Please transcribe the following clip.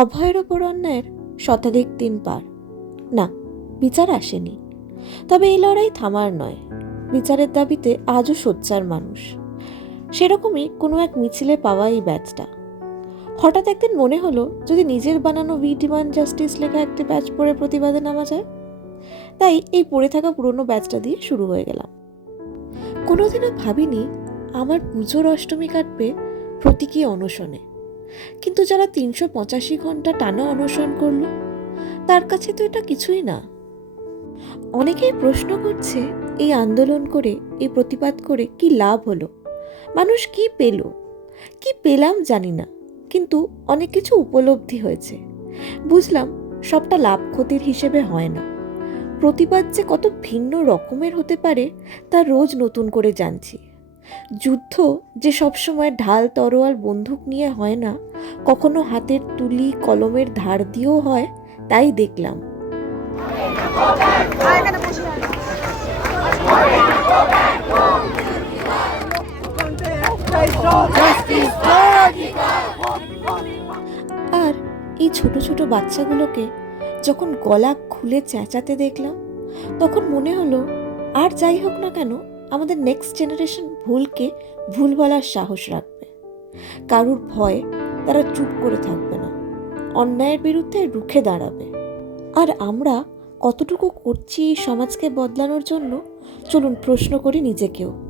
অভয়ের ওপর অন্যায়ের শতাধিক দিন পার। না, বিচার আসেনি। তবে এই লড়াই থামার নয়। বিচারের দাবিতে আজও সোচ্চার মানুষ। সেরকমই কোনো এক মিছিলে পাওয়া এই ব্যাচটা। হঠাৎ একদিন মনে হলো যদি নিজের বানানো উই ডিমান্ড জাস্টিস লেখা একটি ব্যাচ পড়ে প্রতিবাদে নামা যায়। তাই এই পড়ে থাকা পুরনো ব্যাচটা দিয়ে শুরু হয়ে গেলাম। কোনোদিনও ভাবিনি আমার পুজোর অষ্টমী কাটবে প্রতীকী অনশনে। কিন্তু যারা তিনশো পঁচাশি ঘণ্টা টানা অনশন করল, তার কাছে তো এটা কিছুই না। অনেকেই প্রশ্ন করছে, এই আন্দোলন করে, এই প্রতিবাদ করে কি লাভ হলো? মানুষ কি পেল? কি পেলাম জানি না, কিন্তু অনেক কিছু উপলব্ধি হয়েছে। বুঝলাম, সবটা লাভ ক্ষতির হিসেবে হয় না। প্রতিবাদ যে কত ভিন্ন রকমের হতে পারে, তা রোজ নতুন করে জানছি। যুদ্ধ যে সবসময় ঢাল, তরোয়াল, বন্দুক নিয়ে হয় না, কখনো হাতের তুলি, কলমের ধার দিয়েও হয়, তাই দেখলাম। আর এই ছোট ছোট বাচ্চাগুলোকে যখন গলা খুলে চেঁচাতে দেখলাম, তখন মনে হলো, আর যাই হোক না কেন আমাদের নেক্সট জেনারেশন ভুলকে ভুল বলার সাহস রাখবে। কারুর ভয়ে তারা চুপ করে থাকবে না। অন্যায়ের বিরুদ্ধে রুখে দাঁড়াবে। আর আমরা কতটুকু করছি এই সমাজকে বদলানোর জন্য? চলুন প্রশ্ন করি নিজেকেও।